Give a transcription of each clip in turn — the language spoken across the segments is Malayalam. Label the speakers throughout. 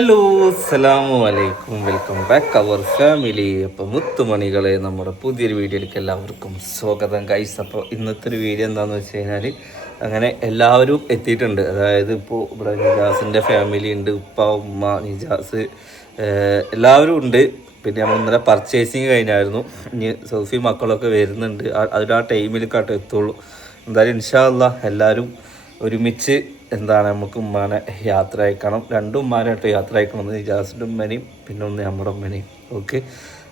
Speaker 1: ഹലോ അസ്സലാമു അലൈക്കും വെൽക്കം ബാക്ക് അവർ ഫാമിലി അപ്പോൾ മുത്തുമണികളെ നമ്മുടെ പുതിയൊരു വീഡിയോയിലേക്ക് എല്ലാവർക്കും സ്വാഗതം. കൈസ് അപ്പോൾ ഇന്നത്തെ ഒരു വീഡിയോ എന്താണെന്ന് വെച്ച് കഴിഞ്ഞാൽ അങ്ങനെ എല്ലാവരും എത്തിയിട്ടുണ്ട്. അതായത് ഇപ്പോൾ ഇവിടെ നിജാസിന്റെ ഫാമിലി ഉണ്ട് ഉപ്പ ഉമ്മ നിജാസ് എല്ലാവരും ഉണ്ട്. പിന്നെ നമ്മൾ ഇന്നലെ പർച്ചേസിങ് കഴിഞ്ഞായിരുന്നു. ഇനി സോഫി മക്കളൊക്കെ വരുന്നുണ്ട്. അതിൽ ആ ടൈമിൽ കാട്ടോ എത്തുള്ളൂ. എന്തായാലും ഇൻഷാല്ല എല്ലാവരും ഒരുമിച്ച് എന്താണ് നമുക്ക് ഉമ്മാനെ യാത്ര അയക്കണം രണ്ടും ഉമ്മാനായിട്ട് യാത്ര അയക്കണം ഒന്ന് ഇജാസിന്റെ ഉമ്മനെയും പിന്നെ ഒന്ന് നമ്മുടെ ഉമ്മനെയും. ഓക്കെ?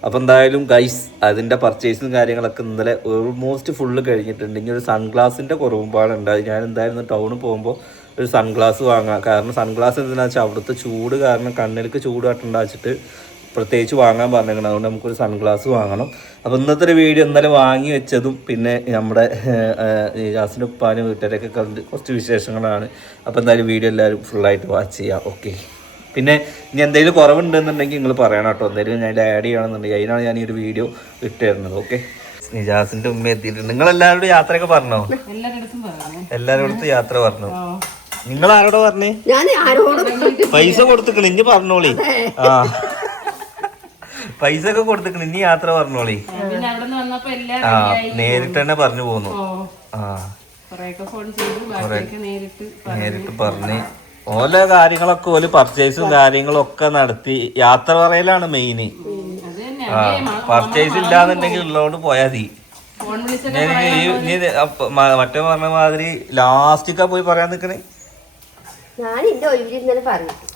Speaker 1: അപ്പോൾ എന്തായാലും ഗൈസ് അതിന്റെ പർച്ചേസും കാര്യങ്ങളൊക്കെ ഇന്നലെ ഓൾമോസ്റ്റ് ഫുള്ള് കഴിഞ്ഞിട്ടുണ്ട്. ഇനി ഒരു സൺഗ്ലാസിന്റെ കുറവും പാടുണ്ട്. അത് ഞാൻ എന്തായാലും ടൗണിൽ പോകുമ്പോൾ ഒരു സൺഗ്ലാസ് വാങ്ങാം. കാരണം സൺഗ്ലാസ് എന്തിനാ വെച്ചാൽ അവിടുത്തെ ചൂട് കാരണം കണ്ണിലേക്ക് ചൂട് കട്ടുണ്ടാച്ചിട്ട് പ്രത്യേകിച്ച് വാങ്ങാൻ പറഞ്ഞിരിക്കണം അതുകൊണ്ട് നമുക്കൊരു സൺഗ്ലാസ് വാങ്ങണം. അപ്പോൾ ഇന്നത്തെ ഒരു വീഡിയോ ഇന്നലെ വാങ്ങി വെച്ചതും പിന്നെ നമ്മുടെ ജാസിന്റെ ഉപ്പാനും വീട്ടുകാരൊക്കെ കണ്ട് കുറച്ച് വിശേഷങ്ങളാണ്. അപ്പോൾ എന്തായാലും വീഡിയോ എല്ലാവരും ഫുള്ളായിട്ട് വാച്ച് ചെയ്യാം. ഓക്കെ പിന്നെ ഇനി എന്തെങ്കിലും കുറവുണ്ടെന്നുണ്ടെങ്കിൽ നിങ്ങൾ പറയണം കേട്ടോ. എന്തെങ്കിലും ഞാൻ ആഡ് ചെയ്യണമെന്നുണ്ടെങ്കിൽ അതിനാണ് ഞാൻ ഈ ഒരു വീഡിയോ ഇട്ടുതരുന്നത് ഓക്കെ നിജാസിന്റെ ഉമ്മ എത്തിയിട്ടുണ്ട്. നിങ്ങൾ എല്ലാവരോടും യാത്രയൊക്കെ പറഞ്ഞോ?
Speaker 2: എല്ലാരിടത്തും
Speaker 1: യാത്ര പറഞ്ഞു? നിങ്ങൾ ആരോടോ പറഞ്ഞേ?
Speaker 3: ഞാൻ ആരോടും
Speaker 1: പൈസ കൊടുത്തു ഇനി പറഞ്ഞോളി. ആ. പൈസ ഒക്കെ കൊടുത്തിക്കണ. ഇനി യാത്ര പറഞ്ഞോളി. ആ നേരിട്ട് തന്നെ പറഞ്ഞു പോന്നു. ആ.
Speaker 2: കൊറേയൊക്കെ ഫോൺ ചെയ്തു. ബാക്കിയൊക്കെ നേരിട്ട്
Speaker 1: നേരിട്ട് പറഞ്ഞ്. ഓല കാര്യങ്ങളൊക്കെ ഓൽ പർച്ചേസും കാര്യങ്ങളും ഒക്കെ നടത്തി. യാത്ര പറയലാണ് മെയിന്
Speaker 2: തന്നെ.
Speaker 1: ആ പർച്ചേസ് ഇല്ലാന്നുണ്ടെങ്കിൽ ഉള്ളതുകൊണ്ട് പോയാൽ മതി. മറ്റേ പറഞ്ഞ മാതിരി ലാസ്റ്റിക്കാ പോയി പറയാൻ നിക്കണേ?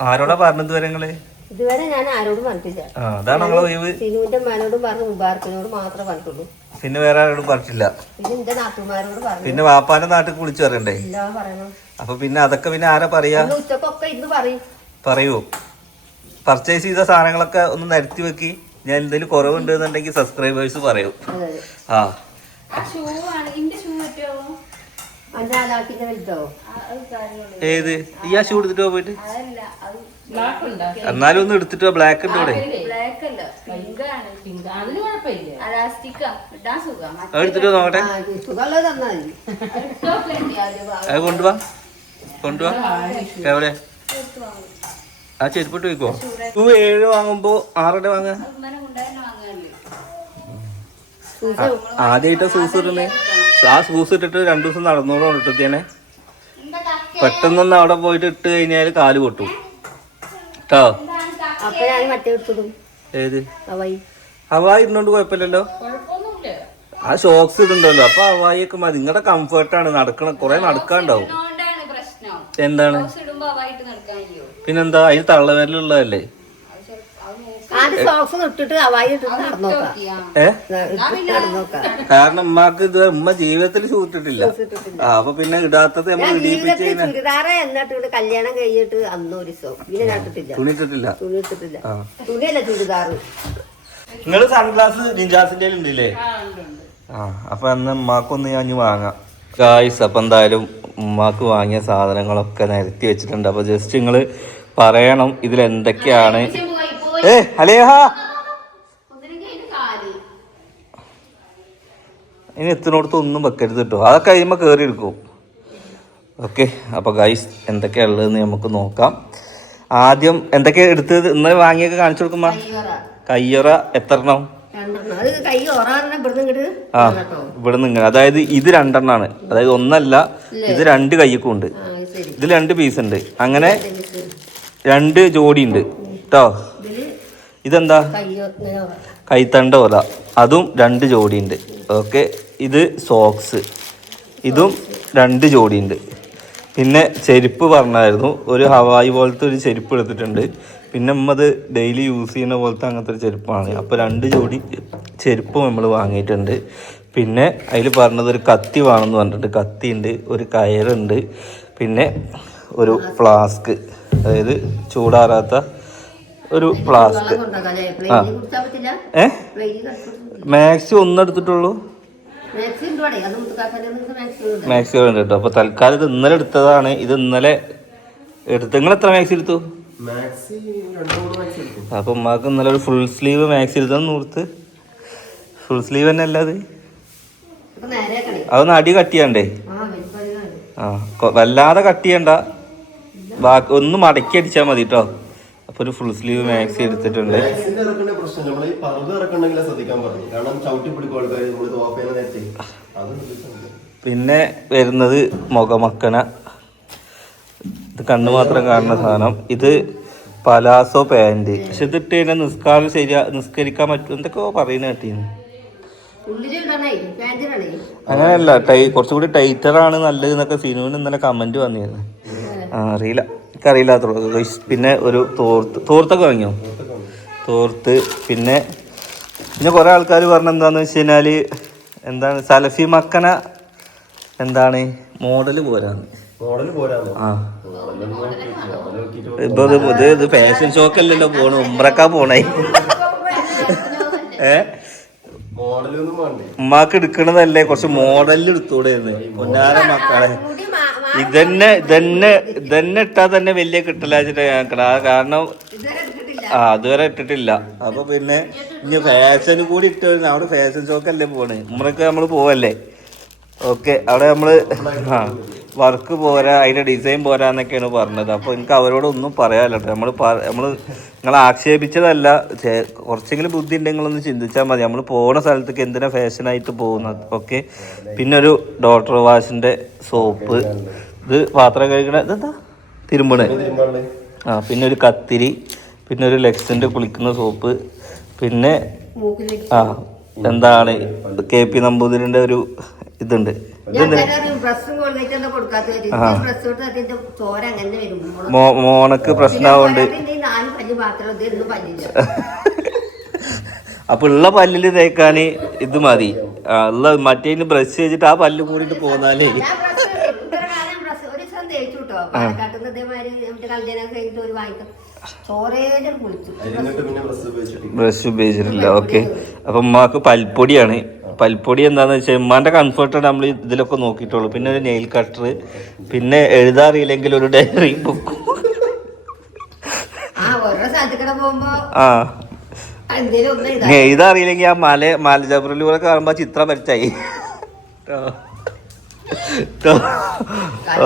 Speaker 1: ആരോടാ പറഞ്ഞത് വരെ നിങ്ങൾ?
Speaker 3: ഇതുവരെ ഞാൻ ആരോടും പറഞ്ഞിട്ടില്ല.
Speaker 1: ആ അതാണ് നമ്മളെ ഒഴിവ്.
Speaker 3: സിനുവിന്റെ അമ്മാനോടും പറഞ്ഞു മുബാർക്കിനോട് മാത്രമേ പറഞ്ഞിട്ടുള്ളൂ.
Speaker 1: പിന്നെ വേറെ ആരോടും പറഞ്ഞിട്ടില്ല.
Speaker 3: പിന്നെ എന്റെ നാട്ടുമാരോട് പറഞ്ഞു.
Speaker 1: പിന്നെ വാപ്പാന്റെ നാട്ടിൽ വിളിച്ചു പറയണ്ടേ
Speaker 3: ഇല്ല പറയണം?
Speaker 1: അപ്പൊ പിന്നെ അതൊക്കെ പിന്നെ ആരാ പറയാ?
Speaker 3: ഇന്ന് ഉച്ചക്കൊക്കെ ഇന്ന് പറയും.
Speaker 1: പറയൂ. പർച്ചേസ് ചെയ്ത സാധനങ്ങളൊക്കെ ഒന്ന് നിരത്തി വെക്കി. ഞാൻ എന്തെങ്കിലും കുറവുണ്ട് എന്നുണ്ടെങ്കിൽ സബ്സ്ക്രൈബേഴ്സ് പറയൂ.
Speaker 3: അതെ
Speaker 1: ആ.
Speaker 3: വലുതോ
Speaker 1: ഏത്? ഈ ആ ഷൂ എടുത്തിട്ട് പോയിട്ട്? എന്നാലും ഒന്ന് എടുത്തിട്ട് ബ്ലാക്ക് ഉണ്ട് ഇവിടെ. എടുത്തിട്ട് നോക്കട്ടെ. അത് കൊണ്ടുവാ. കൊണ്ടുപോവാ എവിടെ? ആ ചെരുപ്പിട്ട് വെക്കോ ഷൂ ഏഴ് വാങ്ങുമ്പോ ആറര വാങ്ങാ ആദ്യമായിട്ടാ സൂസ് ഇടുന്നേ. ആ ഷൂസ് ഇട്ടിട്ട് രണ്ടു ദിവസം നടന്നോളൂ ഇട്ടത്തേനെ പെട്ടെന്നൊന്ന് അവിടെ പോയിട്ട് ഇട്ട് കഴിഞ്ഞാൽ കാൽ പൊട്ടും. കേട്ടോ ഏത്? ഹവായി. ഇടുന്നോണ്ട് കുഴപ്പമില്ലല്ലോ? ആ ഷോക്സ് ഇടുണ്ടല്ലോ അപ്പൊ ഹവായി ഒക്കെ മതി നിങ്ങളുടെ കംഫർട്ടാണ് നടക്കണ. കുറെ നടക്കാണ്ടാവും. എന്താണ്? പിന്നെന്താ? അതിന് തള്ളവരലുള്ളതല്ലേ?
Speaker 3: ആദ്യം സോക്സ് ഇട്ടിട്ട് അവായി ഇട്ടിട്ട് നടന്നോക്കാം. നോക്കാം
Speaker 1: കാരണം ഉമ്മാക്ക് ഇത് ഉമ്മ ജീവിതത്തിൽ ചൂട്ടിട്ടില്ല ആ അപ്പൊ പിന്നെ ഇടാത്തത് നമ്മൾ ഇടിയിപ്പിച്ച്
Speaker 3: ചുരിദാറ് എന്നിട്ട് കല്യാണം കഴിഞ്ഞിട്ട് അന്ന് ഒരു ദിവസം. പിന്നെ ഞാൻ ഇട്ടിട്ടില്ല.
Speaker 1: തുണി ഇട്ടിട്ടില്ല.
Speaker 3: തുണി ഇട്ടിട്ടില്ല. തുണിയല്ല ചുരിദാറ്
Speaker 1: നിങ്ങൾ സൺഗ്ലാസ് നിഞ്ചാസിന്റെ ഉണ്ടല്ലേ?
Speaker 2: ആ ഉണ്ട് ഉണ്ട്.
Speaker 1: ആ അപ്പൊ അന്ന് ഉമ്മാക്കൊന്ന് ഞാൻ വാങ്ങാം. ഗായ്സ് അപ്പൊ എന്തായാലും ഉമ്മാക്ക് വാങ്ങിയ സാധനങ്ങളൊക്കെ നിരത്തി വെച്ചിട്ടുണ്ട്. അപ്പൊ ജസ്റ്റ് നിങ്ങൾ പറയണം ഇതിൽ എന്തൊക്കെയാണ് ഏ അലേഹ ഇനി എത്തിനോടത്ത് ഒന്നും വെക്കരുത് കേട്ടോ അതൊക്കെ കഴിയുമ്പോൾ കയറി എടുക്കും. ഓക്കെ അപ്പോൾ ഗൈസ് എന്തൊക്കെയാ ഉള്ളതെന്ന് നമുക്ക് നോക്കാം. ആദ്യം എന്തൊക്കെയാ എടുത്തത്? ഇന്നലെ വാങ്ങിയൊക്കെ കാണിച്ചു കൊടുക്കുമ്പോ? കയ്യറ. എത്ര എണ്ണം ആ ഇവിടെ നിങ്ങൾ അതായത് ഇത് രണ്ടെണ്ണാണ്. അതായത് ഒന്നല്ല ഇത് രണ്ട് കയ്യൊക്കെ ഉണ്ട് ഇത് രണ്ട് പീസ് ഉണ്ട്. അങ്ങനെ രണ്ട് ജോഡി ഉണ്ട് കേട്ടോ ഇതെന്താ? കൈത്തണ്ടോല. അതും രണ്ട് ജോഡി ഉണ്ട് ഓക്കെ ഇത് സോക്സ്. ഇതും രണ്ട് ജോഡി ഉണ്ട് പിന്നെ ചെരുപ്പ് പറഞ്ഞായിരുന്നു. ഒരു ഹവായി പോലത്തെ ഒരു ചെരുപ്പ് എടുത്തിട്ടുണ്ട്. പിന്നെ നമ്മൾ ഡെയിലി യൂസ് ചെയ്യുന്ന പോലത്തെ അങ്ങനത്തെ ഒരു ചെരുപ്പാണ്. അപ്പോൾ രണ്ട് ജോഡി ചെരുപ്പ് നമ്മൾ വാങ്ങിയിട്ടുണ്ട്. പിന്നെ അതിൽ പറഞ്ഞത് ഒരു കത്തി വേണമെന്ന് പറഞ്ഞിട്ടുണ്ട്. കത്തി ഉണ്ട് ഒരു കയറുണ്ട്. പിന്നെ ഒരു ഫ്ലാസ്ക് അതായത് ചൂടാറാത്ത ഒരു ഫ്ലാസ്ക്
Speaker 3: ആ.
Speaker 1: ഏ? മാക്സി ഒന്നും എടുത്തിട്ടുള്ളൂ
Speaker 3: മാക്സി ഉണ്ട്
Speaker 1: അപ്പൊ കേട്ടോ തൽക്കാലം ഇത് ഇന്നലെ എടുത്തതാണ്. ഇത് ഇന്നലെ എടുത്ത്. നിങ്ങൾ എത്ര മാക്സി എടുത്തു? അപ്പൊ ഉമ്മാക്ക് ഇന്നലെ ഒരു ഫുൾ സ്ലീവ് മാക്സി എടുത്തെന്ന് നൂർത്ത്. ഫുൾ സ്ലീവ് തന്നെ
Speaker 3: അല്ല അത്?
Speaker 1: അതൊന്ന് അടി കട്ടിയണ്ടേ.
Speaker 3: ആ
Speaker 1: വല്ലാതെ കട്ട് ചെയ്യണ്ട ബാക്കി ഒന്ന് മടക്കി അടിച്ചാൽ മതി കേട്ടോ അപ്പൊ ഒരു ഫുൾ സ്ലീവ് മാക്സി എടുത്തിട്ടുണ്ട്.
Speaker 4: മാക്സിന്റെ ഇറക്കേണ്ട പ്രശ്നം നമ്മൾ ഈ ശ്രദ്ധിക്കാൻ പറഞ്ഞു കാരണം ചവിട്ടി പിടിക്കും ആൾക്കാർ നമ്മൾ തോപ്പേനെ നേരത്തെ. അത്
Speaker 1: പിന്നെ വരുന്നത് മുഖമക്കന ഇത് കണ്ണ് മാത്രം കാണുന്ന സാധനം. ഇത് പലാസോ പാന്റ് പക്ഷെ ഇതിട്ട് കഴിഞ്ഞാൽ നിസ്കാരം ശരിയാ നിസ്കരിക്കാൻ പറ്റും. എന്തൊക്കെയോ പറയുന്ന കേട്ടീന്ന്. അങ്ങനെയല്ല ടൈ കുറച്ചുകൂടി ടൈറ്ററാണ് ആണ് നല്ലത് എന്നൊക്കെ സിനുവിന് ഇന്നലെ കമന്റ് വന്നിരുന്നു. ആ അറിയില്ല. എനിക്കറിയില്ലാത്തുള്ളൂ. പിന്നെ ഒരു തോർത്ത്. തോർത്തൊക്കെ വാങ്ങിയോ? തോർത്ത് പിന്നെ പിന്നെ കുറേ ആൾക്കാർ പറഞ്ഞ എന്താന്ന് വെച്ച് കഴിഞ്ഞാൽ എന്താണ് സലഫി മക്കന എന്താണ്?
Speaker 4: മോഡൽ പോരാന്ന്.
Speaker 1: ഇപ്പൊ ഇത് ഇത് ഫാഷൻ ഷോക്കല്ലല്ലോ പോണു. ഉമ്രക്കാ പോണേ. ഏ? ഉമ്മാക്ക് എടുക്കണതല്ലേ കുറച്ച് മോഡലിൽ എടുത്തൂടെ പൊന്നാര മക്കളെ. ഇതന്നെ ഇതന്നെ ഇതന്നെ ഇട്ടാ തന്നെ വലിയ കിട്ടലാച്ചിട്ട് ഞങ്ങക്കട കാരണം ആ അതുവരെ ഇട്ടിട്ടില്ല. അപ്പൊ പിന്നെ ഇനി ഫാഷൻ കൂടി ഇട്ട് അവിടെ ഫാഷൻ ഷോക്കല്ലേ പോണ്? നമ്മളൊക്കെ നമ്മൾ പോവല്ലേ? ഓക്കെ അവിടെ നമ്മൾ ആ വർക്ക് പോരാ അതിന്റെ ഡിസൈൻ പോരാന്നൊക്കെയാണ് പറഞ്ഞത്. അപ്പൊ എനിക്ക് അവരോട് ഒന്നും പറയാല്ലോ നമ്മൾ നമ്മൾ നിങ്ങൾ ആക്ഷേപിച്ചതല്ല. കുറച്ചെങ്കിലും ബുദ്ധി ഉണ്ടെങ്കിൽ ഒന്ന് ചിന്തിച്ചാൽ മതി. നമ്മൾ പോണ സ്ഥലത്തേക്ക് എന്തിനാ ഫാഷനായിട്ട് പോകുന്നത്? ഓക്കെ. പിന്നെ ഒരു ഡോക്ടർ വാഷിന്റെ സോപ്പ് ഇത് പാത്രം കഴുകണ ഇതെന്താ? തിരുമ്പണേ. ആ പിന്നെ ഒരു കത്തിരി പിന്നെ ഒരു ലെക്സിന്റെ കുളിക്കുന്ന സോപ്പ് പിന്നെ
Speaker 3: മൂക്കിൽ
Speaker 1: ആ എന്താണ് കെ പി നമ്പൂതിരിന്റെ ഒരു ഇതുണ്ട്. മോണക്ക് പ്രശ്നമാവുണ്ട് അപ്പൊ ഉള്ള പല്ലിൽ തേക്കാന് ഇത് മതി. ഉള്ള മറ്റേ ബ്രഷ് ചെയ്തിട്ട് ആ പല്ല് കൂടിയിട്ട് പോന്നാലേ
Speaker 3: ഞാൻ ബ്രഷ് ഇത്ര കാലം ബ്രഷ് ഒരു ദിവസം തേച്ചു കേട്ടോ പാലക്കാട്ടിൽ ഇതേമാതിരി നമ്മുടെ കല്യാണം കഴിഞ്ഞിട്ട് ഒരു വാങ്ങിക്കും കുളിച്ചു.
Speaker 4: എന്നിട്ട് പിന്നെ ഡ്രസ്സ് ഉപയോഗിച്ചിട്ട്
Speaker 1: ബ്രഷ് ഉപയോഗിച്ചിട്ടില്ല. ഓക്കെ അപ്പൊ ഉമ്മാക്ക് പൽപ്പൊടിയാണ്. പൽപ്പൊടി എന്താന്ന് വെച്ചാൽ ഉമ്മാന്റെ കംഫർട്ടാണ് നമ്മൾ ഇതിലൊക്കെ നോക്കിയിട്ടുള്ളൂ. പിന്നെ ഒരു നെയിൽ കട്ടർ പിന്നെ എഴുതാറിയില്ലെങ്കിൽ ഒരു ഡയറി ബുക്ക്
Speaker 3: ആ
Speaker 1: എഴുതാറിയില്ലെങ്കിൽ ആ മല മല കൂടെ കാണുമ്പോ ചിത്രം വരച്ചായി.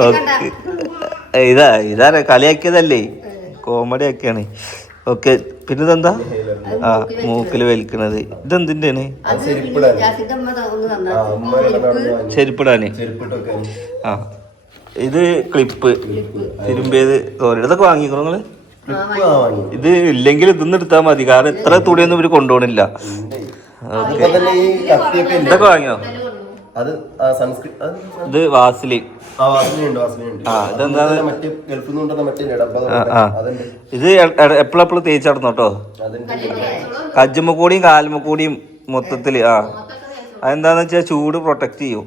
Speaker 1: ഓക്കെ. ഇതാ ഇതാ കളിയാക്കിയതല്ലേ? കോമഡി ആക്കിയാണ് ഓക്കെ പിന്നെ ഇതെന്താ ആ മൂക്കിൽ വലിക്കണത്
Speaker 4: ഇതെന്തിന്റെയാണ്
Speaker 1: ചെരുപ്പിടാന്. ആ ഇത് ക്ലിപ്പ്. തിരുമ്പിയത് സോറി ഇതൊക്കെ വാങ്ങിക്കണോ
Speaker 4: നിങ്ങൾ?
Speaker 1: ഇത് ഇല്ലെങ്കിൽ ഇതൊന്നും എടുത്താൽ മതി. കാരണം ഇത്ര തുണിയൊന്നും ഇവർ കൊണ്ടുപോകണില്ല? ഇതൊക്കെ വാങ്ങിയോ?
Speaker 4: അത് ആ സൺസ്ക്രീൻ
Speaker 1: ഇത് വാസിലി.
Speaker 4: ആ വാസനയുണ്ട് ഉണ്ട്
Speaker 1: ആ, ഇതെന്താ?
Speaker 4: മറ്റേ ഗൾഫിൽ നിന്ന് കൊണ്ടുവന്ന മറ്റേ ഡബ്ബ അതുണ്ട്
Speaker 1: ഇത് എപ്പോഴെപ്പോഴും തേച്ച് നടന്നു കേട്ടോ
Speaker 4: അതുണ്ട്
Speaker 1: കജ്ജുമ്മ കൂടിയും കാലുമ്മ കൂടിയും മൊത്തത്തിൽ ആ. അതെന്താന്ന് വെച്ചാൽ ചൂട് പ്രൊട്ടക്ട് ചെയ്യും.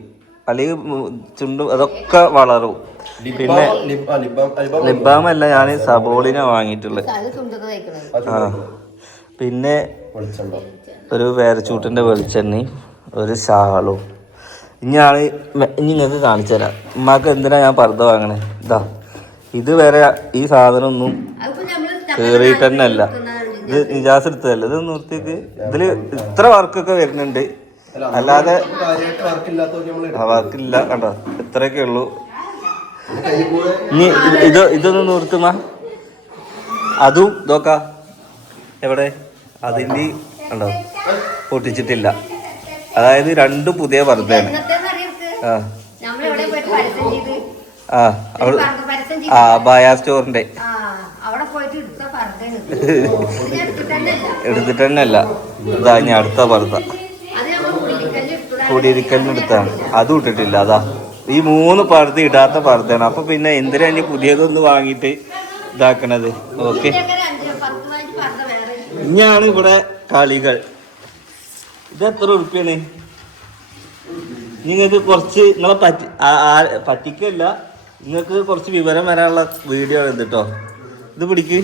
Speaker 1: അല്ലെങ്കിൽ ഉം ചുണ്ട് അതൊക്കെ വളരും. പിന്നെ ലിബാം അല്ല ഞാൻ സബോളിനെ വാങ്ങിയിട്ടുള്ളത്
Speaker 3: അത് ചുണ്ടൊക്കെ തയ്ക്കണത്
Speaker 1: ആ പിന്നെ
Speaker 4: വെളിച്ചുണ്ടോ
Speaker 1: ഒരു വേരച്ചൂട്ടിന്റെ വെളിച്ചെണ്ണി ഒരു ഷാളും മെ- ഇനി നിങ്ങൾക്ക് കാണിച്ചു തരാം. ഉമ്മാക്ക് എന്തിനാ ഞാൻ പർദ്ദ വാങ്ങണേ? ഇതാ ഇത് വരെ ഈ സാധനം ഒന്നും
Speaker 3: അതിപ്പോ നമ്മൾ
Speaker 1: കേറിയിട്ട് തന്നെ അല്ല ഇത് നിജാസ് എടുത്തതല്ല ഇത് നിർത്തിക്ക് ഇതിൽ ഇത്ര വർക്കൊക്കെ വരുന്നുണ്ട്. അല്ലാതെ വർക്കില്ല കണ്ടോ? ഇത്രയൊക്കെ ഉള്ളൂ. ഇനി ഇത് ഇത് ഇതൊന്ന് നിർത്തുമാ അതും നോക്കാ എവിടെ? അതിന്റെ കണ്ടോ? പൊട്ടിച്ചിട്ടില്ല. അതായത് രണ്ടും പുതിയ പർദ്ദയാണ് ആ. അവിടെ ബായ സ്റ്റോറിന്റെ.
Speaker 3: എടുത്തിട്ട് തന്നെ അല്ല
Speaker 1: ഇതാ. ഇനി അടുത്ത പർദ്ദ
Speaker 3: അത് നമ്മൾ കുടിക്കൽ എടുത്തതാണ്
Speaker 1: കുടിയിരിക്കലിന് എടുത്താണ്. അതും ഇട്ടിട്ടില്ല അതാ. ഈ മൂന്ന് പർദ്ദ ഇടാത്ത പർദ്ദയാണ് അപ്പൊ പിന്നെ എന്തിനാ ഇനി പുതിയതൊന്ന് വാങ്ങിയിട്ട് ഇതാക്കണത്? ഓക്കെ. ഇനിയാണ് ഇവിടെ കളികൾ. ഇത് എത്ര ഉറുപ്പിയാണ്? നിങ്ങൾക്ക് കുറച്ച് നിങ്ങളെ പറ്റി പറ്റിക്കല്ല. നിങ്ങൾക്ക് കുറച്ച് വിവരം വരാനുള്ള വീഡിയോ ആണ് കേട്ടോ ഇത് പിടിക്ക്.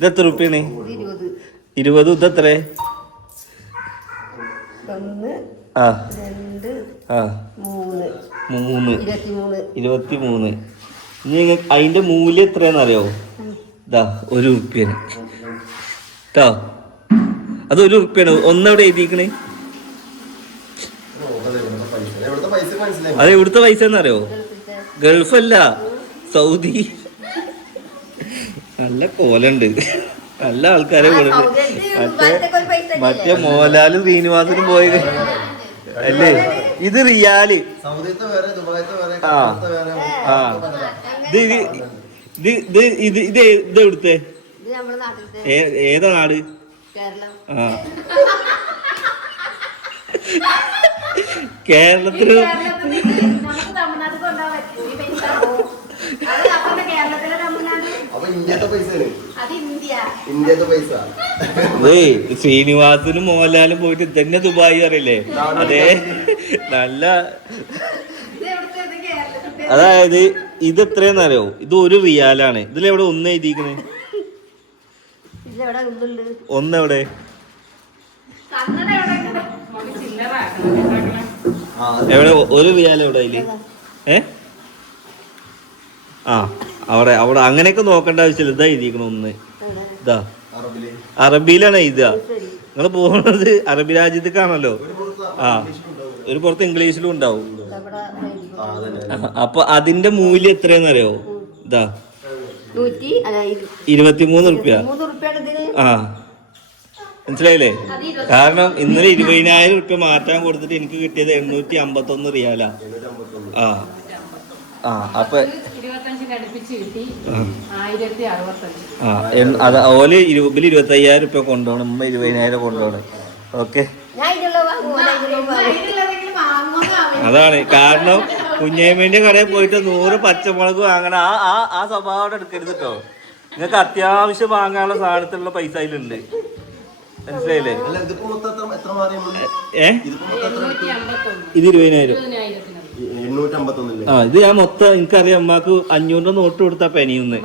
Speaker 1: ഇത് എത്ര ഉറുപ്പിയാണ്?
Speaker 3: ഇരുപത്.
Speaker 1: ഇത് എത്ര? ആ. ആ.
Speaker 3: മൂന്ന്.
Speaker 1: ഇരുപത്തി മൂന്ന് ഇനി നിങ്ങൾക്ക് അതിന്റെ മൂല്യം എത്രയാണെന്ന് അറിയാവോ ഇതാ ഒരു ഉറുപ്പിയാണ്. കേട്ടോ അത് ഒരു ഉറുപ്പിയാണ് ഒന്നവിടെ എഴുതിക്കണേ അതെ ഇവിടുത്തെ പൈസ എന്നറിയോ ഗൾഫല്ല സൗദി നല്ല കോലുണ്ട് നല്ല ആൾക്കാരെ
Speaker 3: പോലുണ്ട്
Speaker 1: മറ്റേ മോഹൻലാലും ശ്രീനിവാസനും പോയി അല്ലേ ഇത്
Speaker 4: റിയാൽ
Speaker 1: ആ. ആ ഇത് ഇത് ഇത് ഇത് ഇത് ഇത് എവിടുത്തെ ഏതാ നാട്
Speaker 3: കേരളം.
Speaker 1: ആ. കേരളത്തിൽ
Speaker 3: നമുക്ക് തമിഴ്നാട്ടിൽ കൊണ്ടുപോകാൻ പറ്റും ഈ പൈസ അത് അപ്പുറത്തെ കേരളത്തിലെ തമിഴ്നാട്.
Speaker 4: അപ്പൊ ഇന്ത്യത്തെ പൈസയാണ്
Speaker 3: അത് ഇന്ത്യ.
Speaker 4: ഇന്ത്യത്തെ പൈസ.
Speaker 1: ഏയ് ശ്രീനിവാസനും മോഹൻലാലും പോയിട്ട് തന്നെ ദുബായി അറിയില്ലേ? അതെ. നല്ല അതായത് ഇത് എത്രയെന്നറിയോ ഇത് ഒരു റിയാലാണ്. ഇതിലെവിടെ ഒന്ന്
Speaker 3: എഴുതിയിരിക്കുന്നത്
Speaker 1: ഒന്നെവിടെ?
Speaker 3: എവിടെ?
Speaker 1: ഒരു റിയാൽ എവിടെ അതിൽ? ഏ? ആ അവിടെ അവിടെ അങ്ങനെയൊക്കെ നോക്കേണ്ട ആവശ്യമില്ല. ഇതാ എഴുതിക്കണ ഒന്ന്. ഇതാ. അറബിയിലാണ് എഴുതുക. നിങ്ങൾ പോകുന്നത് അറബി രാജ്യത്തേക്കാണല്ലോ. ആ ഒരു പുറത്ത് ഇംഗ്ലീഷിലും ഉണ്ടാവും. അപ്പൊ അതിന്റെ മൂല്യം എത്രയെന്നറിയോ ഇതാ. ഇരുപത്തിമൂന്ന് റുപ്യ. ആ. മനസ്സിലായില്ലേ? കാരണം ഇന്നലെ ഇരുപതിനായിരം റുപ്യ മാറ്റാൻ കൊടുത്തിട്ട് എനിക്ക് കിട്ടിയത് എണ്ണൂറ്റി അമ്പത്തൊന്ന് റിയാല. ആ. ആ അപ്പൊ ആ. അത് ഓൽ ഇരുപതിൽ ഇരുപത്തി അയ്യായിരം റുപ്യ കൊണ്ടുപോകണം ഉമ്മ ഇരുപതിനായിരം കൊണ്ടുപോകണം ഓക്കെ.
Speaker 3: ഞാൻ ഇതിനുള്ള വാങ്ങുമോ ഇതിലുള്ളതെങ്കിലും വാങ്ങുമോ
Speaker 1: അതാണ്. കാരണം കുഞ്ഞേമ്മന്റെ കടയിൽ പോയിട്ട് നൂറ് പച്ചമുളക് വാങ്ങണം ആ ആ ആ സ്വഭാവം അവിടെ എടുക്കരുത് കേട്ടോ. നിങ്ങൾക്ക് അത്യാവശ്യം വാങ്ങാനുള്ള സാധനത്തിലുള്ള പൈസ അതിലുണ്ട്. മനസ്സിലായില്ലേ? ഏ? ഇത് ഇരുപതിനായിരം. ആ ഇത് ഞാൻ മൊത്തം എനിക്കറിയാം. അമ്മയ്ക്ക് അഞ്ഞൂറിന്റെ നോട്ട് കൊടുത്താ പെനിയുന്ന്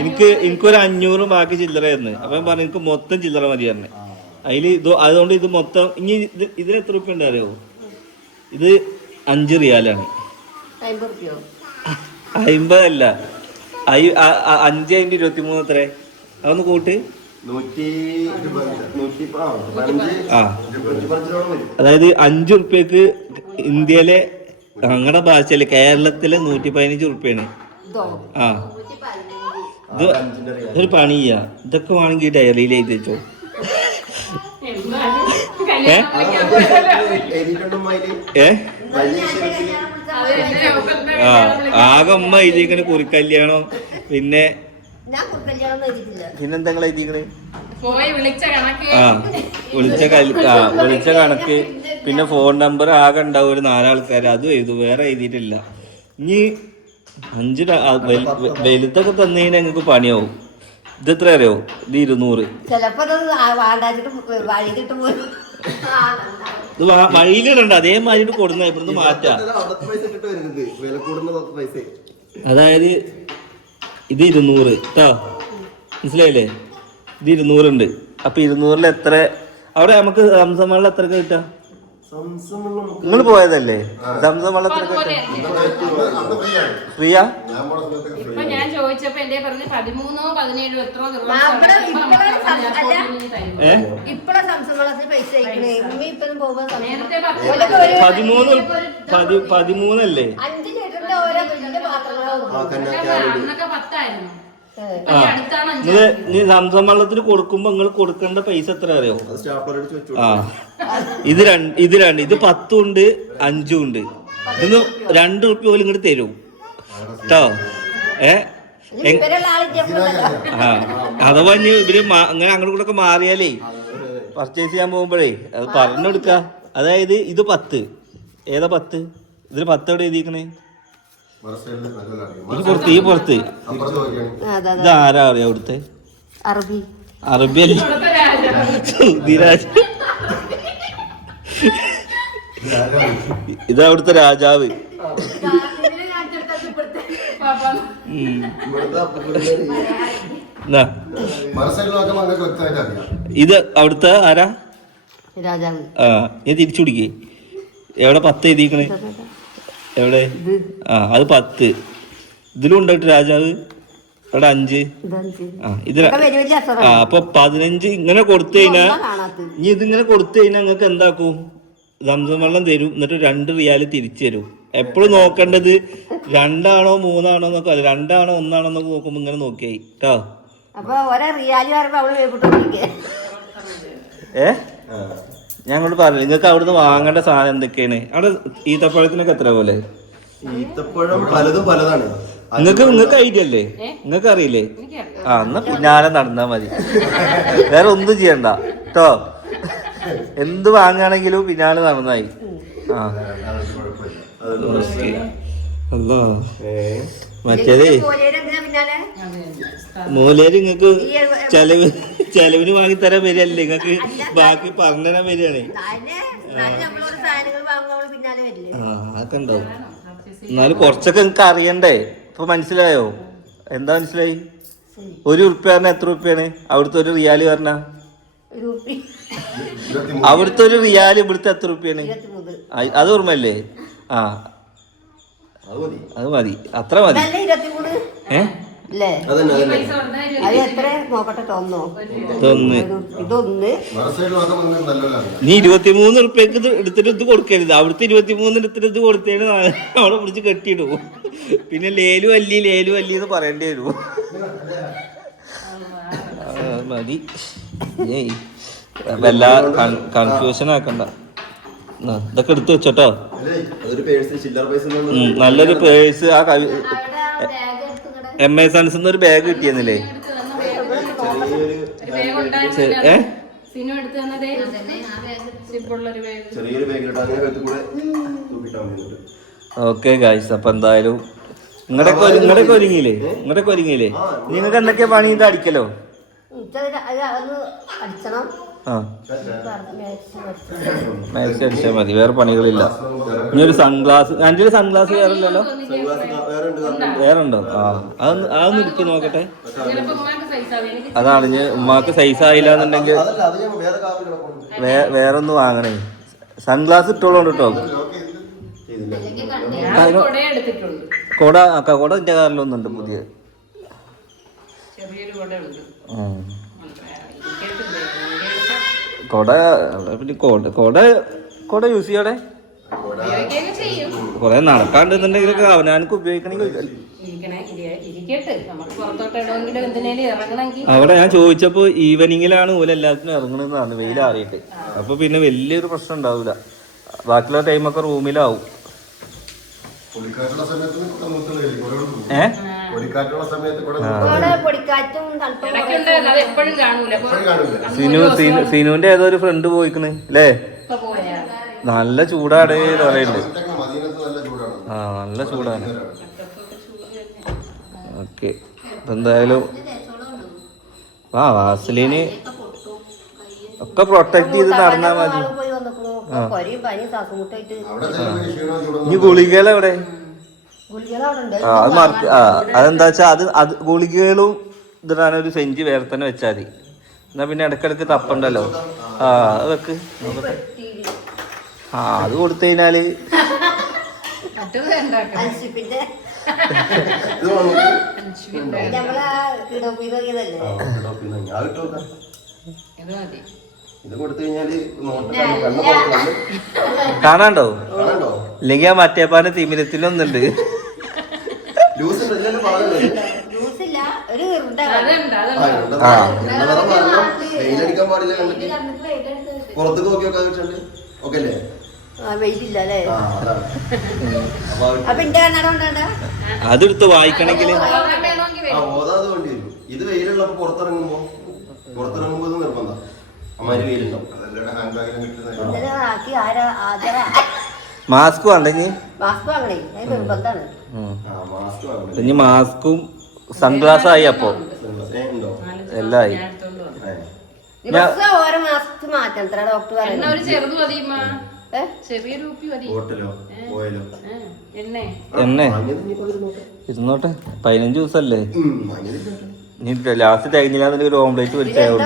Speaker 1: എനിക്ക് എനിക്കൊരു അഞ്ഞൂറും ബാക്കി ചില്ലറയായിരുന്നു തന്ന്. അപ്പൊ ഞാൻ പറഞ്ഞു എനിക്ക് മൊത്തം ചില്ലറ മതി തന്നെ അതിൽ ഇത് അതുകൊണ്ട് ഇത് മൊത്തം ഇനി ഇത് ഇതിന് എത്ര റുപ്യ ഉണ്ട് ഇത് അഞ്ച് റിയാലാണ്. അമ്പതല്ല. അഞ്ച് അതിന്റെ ഇരുപത്തി മൂന്ന് എത്ര? അതൊന്ന് കൂട്ട്. അതായത് അഞ്ച് ഉറുപ്പ്യക്ക് ഇന്ത്യയിലെ ഞങ്ങളുടെ ഭാഷയിൽ കേരളത്തിലെ നൂറ്റി പതിനഞ്ച് ഉറുപ്പ്യാണ്.
Speaker 3: ഇതോ?
Speaker 1: ആ. ഇത്. ഒരു പണി ചെയ്യാ ഇതൊക്കെ വേണമെങ്കിൽ ഡയറിയിൽ എഴുതി വെച്ചോ. ഏ? ആ ആകെ അമ്മ എഴുതിക്കണ കുറിക്കല്യാണം. പിന്നെ
Speaker 3: ഞാൻ കല്യാണം എഴുതിയിട്ടില്ല.
Speaker 1: പിന്നെന്താ എഴുതിക്കണേ
Speaker 2: വിളിച്ച കണക്ക്.
Speaker 1: ആ വിളിച്ച കൽ ആ വിളിച്ച കണക്ക്. പിന്നെ ഫോൺ നമ്പർ ആകെ ഉണ്ടാവും ഒരു നാലാൾക്കാർ അതും എഴുതും. വേറെ എഴുതിയിട്ടില്ല. ഇനി അഞ്ച് വലുതൊക്കെ ആ, കഴിഞ്ഞാൽ ഞങ്ങൾക്ക് പണിയാവും. ഇത് എത്ര അറിയോ? ഇത് ഇരുന്നൂറ്.
Speaker 3: ചിലപ്പോ
Speaker 1: ഇത് വഴിയിലിടണ്ട. അതേമാതിരി കൊടുന്ന ഇവിടുന്ന് മാറ്റാം. അതായത് ഇത് ഇരുന്നൂറ്. കേട്ടോ മനസ്സിലായില്ലേ? ഇത് ഇരുന്നൂറുണ്ട്. അപ്പൊ ഇരുന്നൂറിൽ എത്ര? അവിടെ നമുക്ക് സംസം വെള്ളം എത്ര കിട്ടാം നിങ്ങൾ പോയതല്ലേ? സംസം വള്ളത്തിനൊക്കെ ഫ്രീയാ?
Speaker 2: ഇപ്പൊ ഞാൻ ചോദിച്ചപ്പോ എന്റെ പറഞ്ഞ്? പതിമൂന്നോ പതിനേഴോ എത്രയോ
Speaker 1: പതിമൂന്ന് പതിമൂന്നല്ലേ?
Speaker 3: അഞ്ച് ലിറ്ററിന്റെ ഓരോ
Speaker 2: അന്നൊക്കെ പത്തായിരുന്നു.
Speaker 1: നിങ്ങൾ നീ സംസം വെള്ളത്തിന് കൊടുക്കുമ്പോ നിങ്ങൾ കൊടുക്കേണ്ട പൈസ എത്ര അറിയോ ആ. ഇത് രണ്ട് ഇത് രണ്ട് ഇത് പത്തും ഉണ്ട്. അഞ്ചും ഉണ്ട് ഇതൊന്ന് രണ്ട് റുപ്യ പോലും ഇങ്ങോട്ട് തരും. കേട്ടോ ഏ? ആ. അഥവാ ഇനി ഇവർ അങ്ങനെ അങ്ങോട്ട് കൂടെ ഒക്കെ മാറിയാലേ പർച്ചേസ് ചെയ്യാൻ പോകുമ്പോഴേ അത് പറഞ്ഞു കൊടുക്ക. അതായത് ഇത് പത്ത്. ഏതാ പത്ത്? ഇതിൽ പത്ത് എവിടെ എഴുതിക്കണേ ഈ പുറത്ത് ഈ പുറത്ത്.
Speaker 3: അതെ
Speaker 1: ഇത് ആരാ അറിയാം അവിടുത്തെ?
Speaker 3: അറബി.
Speaker 1: അറബി അല്ല. സൗദിരാജ് ഇത് അവിടുത്തെ രാജാവ്. ഇത്. അവിടുത്തെ ആരാ?
Speaker 3: രാജാവ്.
Speaker 1: ആ ഞാൻ തിരിച്ചു പിടിക്കേ. എവിടെ പത്ത് എഴുതിക്കണേ എവിടെ? ആ അത് പത്ത്. ഇതിലും ഉണ്ടായിട്ട് രാജാവ് ഇവിടെ അഞ്ച്. ആ ഇത് ര-
Speaker 3: വലിയ വലിയ
Speaker 1: ആ അപ്പൊ പതിനഞ്ച് ഇങ്ങനെ കൊടുത്തു കഴിഞ്ഞാ ഇനി ഇതിങ്ങനെ കൊടുത്തു കഴിഞ്ഞാൽ നിങ്ങൾക്ക് എന്താക്കും? സംസം വെള്ളം തരും എന്നിട്ട് രണ്ട് റിയാൽ തിരിച്ചു തരും. എപ്പോഴും നോക്കേണ്ടത് രണ്ടാണോ മൂന്നാണോ എന്നൊക്കെ അല്ല രണ്ടാണോ ഒന്നാണോ എന്നൊക്കെ നോക്കുമ്പോ ഇങ്ങനെ നോക്കിയായി കേട്ടോ
Speaker 3: അപ്പൊ ഒരേ റിയാലി പറയുമ്പോ അവൾ വേപ്പിട്ടോണ്ടിരിക്കേ
Speaker 1: ഏ? ഞങ്ങളോട് പറഞ്ഞു നിങ്ങൾക്ക് അവിടുന്ന് വാങ്ങേണ്ട സാധനം എന്തൊക്കെയാണ്? അവിടെ ഈത്തപ്പഴത്തിനൊക്കെ എത്ര പോലെ
Speaker 4: ഈത്തപ്പഴം പലതും പലതാണ്.
Speaker 1: നിങ്ങക്ക് നിങ്ങക്ക് ഐഡിയ അല്ലേ? നിങ്ങക്ക് അറിയില്ലേ? ആ എന്നാ പിന്നാലെ നടന്നാ മതി. വേറെ ഒന്നും ചെയ്യണ്ട. കേട്ടോ എന്ത് വാങ്ങുകയാണെങ്കിലും പിന്നാലെ നടന്നായി. ആ. അല്ലാ മറ്റേതേ മൂലേര് നിങ്ങക്ക് ചെലവ് ചെലവിന് വാങ്ങി തരാൻ വരികയല്ലേ നിങ്ങക്ക് ബാക്കി പറഞ്ഞു തരാൻ വരികയാണ് ആ അതൊക്കെ ഉണ്ടാവും എന്നാലും കുറച്ചൊക്കെ നിങ്ങക്ക് അറിയണ്ടേ? ഇപ്പൊ മനസ്സിലായോ? എന്താ മനസ്സിലായി? ഒരു ഉറുപ്പ്യ എത്ര ഉറുപ്പ്യാണ്? അവിടുത്തെ ഒരു റിയാലി പറഞ്ഞ? അവിടുത്തെ ഒരു റിയാലി ഇവിടുത്തെ എത്ര ഉറുപ്പ്യാണ്? അത് ഓർമ്മല്ലേ ആ.
Speaker 4: അത് മതി.
Speaker 1: അത്ര മതി. ഏഹ്
Speaker 3: അല്ലേ
Speaker 4: അതന്നെ അതന്നെ.
Speaker 3: അത് എത്ര നോക്കട്ടെ തോന്നോ.
Speaker 1: ഇതൊന്ന്.
Speaker 3: ഇതൊന്ന്
Speaker 4: മറസൈഡ് നല്ലതാണ്.
Speaker 1: നീ ഇരുപത്തിമൂന്ന് ഉറുപ്പ്യക്ക് എടുത്തിട്ട് ഇത് കൊടുക്കരുത്. അവിടുത്തെ ഇരുപത്തിമൂന്ന് എടുത്തിട്ട് ഇത് കൊടുത്തേന് അവിടെ പിടിച്ച് കെട്ടിയിടും. പിന്നെ ലേലു അല്ലി ലേലു അല്ലി എന്ന് പറയേണ്ടി വരും. ആ, മതി. ഏയ് വല്ല കൺഫ്യൂഷൻ ആക്കണ്ട. ഇതൊക്കെ എടുത്തു വെച്ചോട്ടോ.
Speaker 4: അല്ലേ അതൊരു പേഴ്സ് ചില്ലറ പൈസ
Speaker 1: നല്ലൊരു പേഴ്സ് ആ കവി എം എ സൺസ് ഒരു ബാഗ് കിട്ടിയെന്നില്ലേ? ഏ?
Speaker 2: സിനിമ എടുത്ത് തന്നതേ. ബാഗ്
Speaker 4: ചെറിയൊരു ബാഗിലിട്ട് അങ്ങനെ.
Speaker 1: ഓക്കെ ഗായ്സ് അപ്പൊ എന്തായാലും നിങ്ങളുടെ നിങ്ങളുടെ ഒരുങ്ങിയില്ലേ? നിങ്ങളുടെ ഒരുങ്ങിയില്ലേ? നിങ്ങൾക്ക് എന്തൊക്കെയാ പണി? ഇത് അടിക്കലോ?
Speaker 3: ഇച്ചത് മാക്സി
Speaker 1: അടിച്ചാൽ മതി വേറെ പണികളില്ല. ഇനി ഒരു സൺഗ്ലാസ് അഞ്ചിൽ സൺഗ്ലാസ് വേറെ ഇല്ലല്ലോ
Speaker 4: വേറെ ഉണ്ട്
Speaker 1: വേറെ ഉണ്ടോ ആ അതൊന്ന് അതൊന്ന് എടുത്ത് നോക്കട്ടെ. അതാണ് ഇനി ഉമ്മാക്ക് സൈസ് ആയില്ല എന്നുണ്ടെങ്കിൽ
Speaker 4: വേറെ
Speaker 1: ഒന്ന് വാങ്ങണേ. സൺഗ്ലാസ് ഇട്ടോളൂ കേട്ടോ.
Speaker 2: കൊട
Speaker 1: കൊട ആ കൊട എന്റെ കാറിലൊന്നുണ്ട് പുതിയ.
Speaker 2: ചെറിയൊരു കൊട ഉണ്ട്
Speaker 1: ഉം. കൊട പിന്നെ കൊട. കൊട കൊട യൂസ് ചെയ്യാടെ? കൊറേ നടക്കാണ്ടെന്നുണ്ടെങ്കിലൊക്കെ അവനാനക്ക് ഉപയോഗിക്കണമെങ്കിൽ
Speaker 2: ഇരിക്കണേ ഇരിക്കട്ടെ. നമുക്ക് പുറത്തോട്ട് ഇടമെങ്കിലും എന്തിനേലും ഇറങ്ങണമെങ്കിൽ.
Speaker 1: അവിടെ ഞാൻ ചോദിച്ചപ്പോ ഈവനിങ്ങിലാണ് ഓല എല്ലാത്തിനും ഇറങ്ങണെന്നാണ് പറഞ്ഞു വെയിലാറിയിട്ട് അപ്പൊ പിന്നെ വലിയൊരു പ്രശ്നം ഉണ്ടാവില്ല ബാക്കിയുള്ള ടൈമൊക്കെ റൂമിലാവും
Speaker 4: പൊടിക്കാറ്റുള്ള സമയത്ത് പൊടിക്കാറ്റുള്ള ഇവിടെ
Speaker 1: സിനു സിനു സിനുവിന്റെ ഏതോ ഒരു ഫ്രണ്ട് പോയിക്കണ് അല്ലേ
Speaker 2: പോയാ
Speaker 1: നല്ല ചൂടാടേ എന്ന് പറയുന്നുണ്ട്
Speaker 4: ഇതൊക്കെ മദീനത്ത് നല്ല ചൂടാണ്.
Speaker 1: ആ നല്ല ചൂടാണ്. ഓക്കെ. എന്തായാലും ആ വാസലിന് ഒക്കെ പ്രൊട്ടക്ട് ചെയ്ത് നടന്നാ മതി. ഇനി ഗുളികകളെവിടെ
Speaker 3: ഗുളികൾ അവിടെ ഉണ്ട്
Speaker 1: ആ അത് മറക്ക ആ അതെന്താ വെച്ചാ അത് അത് ഗുളികകളും ഇതിടാൻ ഒരു സെഞ്ചി വേറെ തന്നെ വെച്ചാൽ മതി. എന്നാ പിന്നെ ഇടക്കിടക്ക് തപ്പണ്ടല്ലോ. ആ അത് വെക്ക് ആ അത് കൊടുത്തു
Speaker 4: കഴിഞ്ഞാൽ
Speaker 1: കാണണ്ടോ? ഇല്ലെങ്കിൽ ആ മറ്റേപ്പാന്റെ തിമിരത്തിലൊന്നുണ്ട്
Speaker 4: ലൂസ്
Speaker 3: ഒരു ഇറുണ്ട
Speaker 2: അതുണ്ട്
Speaker 4: ആ,
Speaker 2: അതുണ്ട്
Speaker 4: ഉണ്ട്. ഇന്നലെ പറഞ്ഞു, വെയിലടിക്കാൻ പാടില്ല കണ്ടിട്ട്. പുറത്തേക്ക് നോക്കി നോക്കാൻ വെച്ചിട്ടുണ്ട്. ഓക്കെ അല്ലേ?
Speaker 3: വെയിലില്ല അല്ലേ?
Speaker 4: ആ അതാണ്. അപ്പൊ ആ-
Speaker 3: അപ്പൊ എന്റെ കണ്ണട കൊണ്ടാ
Speaker 1: അതെടുത്ത് വായിക്കണമെങ്കിൽ
Speaker 4: ആ ഓതാതെ വേണ്ടി വരും. ഇത് വെയിലുള്ളപ്പോ പുറത്തിറങ്ങുമ്പോ പുറത്തിറങ്ങുമ്പോ ഇത് നിർബന്ധം. അമ്മാര് വെയിലുണ്ടാവും. അതല്ലേ ഹാൻഡ് ബാഗിലും കിട്ടുന്നത്?
Speaker 3: ഇന്നലെ ആക്കി ആരാ ആദര?
Speaker 1: മാസ്ക് വേണ്ടെങ്കിൽ
Speaker 3: മാസ്ക് വാങ്ങണേ. അത്
Speaker 1: ഇനി മാസ്കും സൺഗ്ലാസ് ആയി അപ്പോ.
Speaker 4: എല്ലായി.
Speaker 1: എല്ലാം ആയി.
Speaker 3: ഓരോ മാസ്ക് മാറ്റം എത്ര ഡോക്ടർ
Speaker 1: എന്നെ ഇരുന്നോട്ടെ. പതിനഞ്ച്
Speaker 4: ദിവസല്ലേ.
Speaker 1: ഇനി ലാസ്റ്റ് തികഞ്ഞില്ലാന്നില്ല ഒരു ഓംലേറ്റ് പൊരിച്ചായോണ്ട്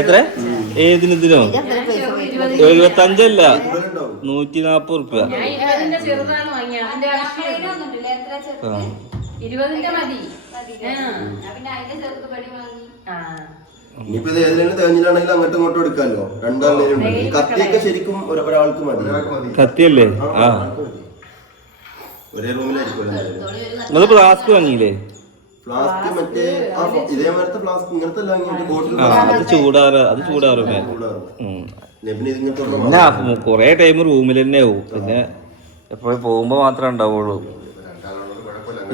Speaker 1: എത്ര?
Speaker 3: ഏതിനോ
Speaker 1: എഴുപത്തഞ്ചല്ല. നൂറ്റി നാപ്പത് റുപ്യ.
Speaker 2: ഇരുപതിന്റെ മതി.
Speaker 4: ഇനിയിപ്പോ അങ്ങോട്ടും ഇങ്ങോട്ടും എടുക്കാമല്ലോ രണ്ടാളും കത്തിയൊക്കെ ശരിക്കും ഒര- ഒരാൾക്ക് മതി.
Speaker 1: കത്തിയല്ലേ? ആ
Speaker 4: ഒരേ
Speaker 1: റൂമിലായിരിക്കും. ഫ്ലാസ്ക് വാങ്ങിയില്ലേ?
Speaker 4: ഫ്ലാസ്ക് മറ്റേ ഇതേമാരത്തെ ഫ്ലാസ്ക് ഇങ്ങനത്തെ
Speaker 1: ചൂടാറ് അത് ചൂടാറ് അത് ചൂടാറ് മേലെ പിന്നെ കൊറേ ടൈം റൂമിൽ തന്നെ ആവും. പിന്നെ എപ്പോഴും പോകുമ്പോ മാത്രമേ ഉണ്ടാവുള്ളൂ.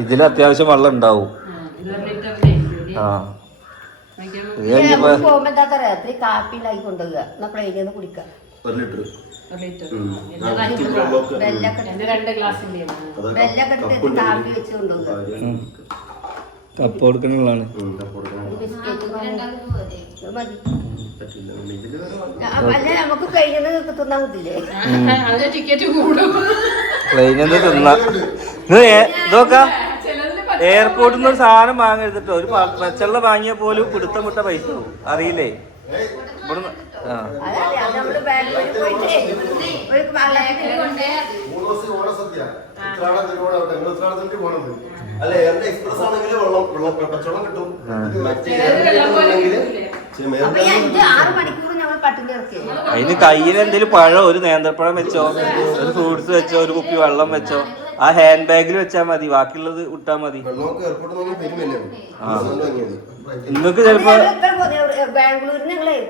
Speaker 1: ഇതിൽ അത്യാവശ്യം വെള്ളം ഉണ്ടാവും. ആ.
Speaker 2: നോക്കിയാ
Speaker 1: ഇത് കഴിഞ്ഞപ്പോ
Speaker 3: പോകുമ്പോ എന്താ പറയാ രാത്രി കാപ്പി ഉണ്ടാക്കി കൊണ്ടുപോകുക
Speaker 4: ഒരു ലിറ്റർ
Speaker 3: കാപ്പി
Speaker 1: കൊടുക്കണുള്ളതാണ്.
Speaker 3: മതി. അല്ല നമുക്ക് നിന്ന് തിന്നാൻ
Speaker 2: അതിന് ടിക്കറ്റ് കൂടും.
Speaker 1: തിന്ന. ഇതൊക്കെ എയർപോർട്ടിൽ നിന്ന് ഒരു സാധനം വാങ്ങരുതിട്ടോ ഒരു പച്ചള്ള വാങ്ങിയ പോലും പിടുത്തം വിട്ട പൈസ. അറിയില്ലേ? ഇവിടുന്ന് ആ.
Speaker 4: അല്ല എയറിന്റെ എക്സ്പ്രസ് ആണെങ്കിൽ വെള്ളം വെള്ളം പച്ചവെള്ളം കിട്ടും.
Speaker 1: അതിന് കയ്യിൽ എന്തെങ്കിലും പഴം ഒരു നേന്ത്രപ്പഴം വെച്ചോ ഒരു ഫ്രൂട്ട്സ് വെച്ചോ ഒരു കുപ്പി വെള്ളം വെച്ചോ ആ ഹാൻഡ് ബാഗിൽ വെച്ചാൽ മതി ബാക്കിയുള്ളത് ഇട്ടാ മതി. നിങ്ങക്ക് ചിലപ്പോ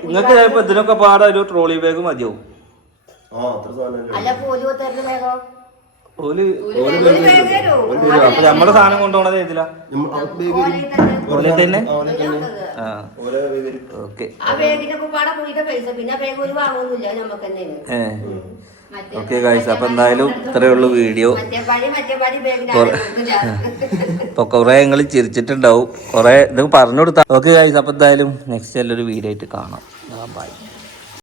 Speaker 1: നിങ്ങക്ക് ചിലപ്പോ ഇതിനൊക്കെ പാടെ ഒരു ട്രോളി ബാഗ് മതിയാവും.
Speaker 3: അല്ല? പോലും ഓൽ
Speaker 1: അപ്പൊ നമ്മുടെ സാധനം കൊണ്ടുപോണത് ഏതിലാ? ഓലെ തന്നെ. ഓക്കെ. കാഴ്ച അപ്പൊ എന്തായാലും ഇത്രയേ ഉള്ളൂ വീഡിയോ. ഇപ്പൊ കൊറേ നിങ്ങൾ ചിരിച്ചിട്ടുണ്ടാവും. കൊറേ ഇത് പറഞ്ഞു കൊടുത്താ ഓക്കെ കാഴ്ച അപ്പൊ എന്തായാലും നെക്സ്റ്റ് ഒരു വീഡിയോ ആയിട്ട് കാണാം. ബൈ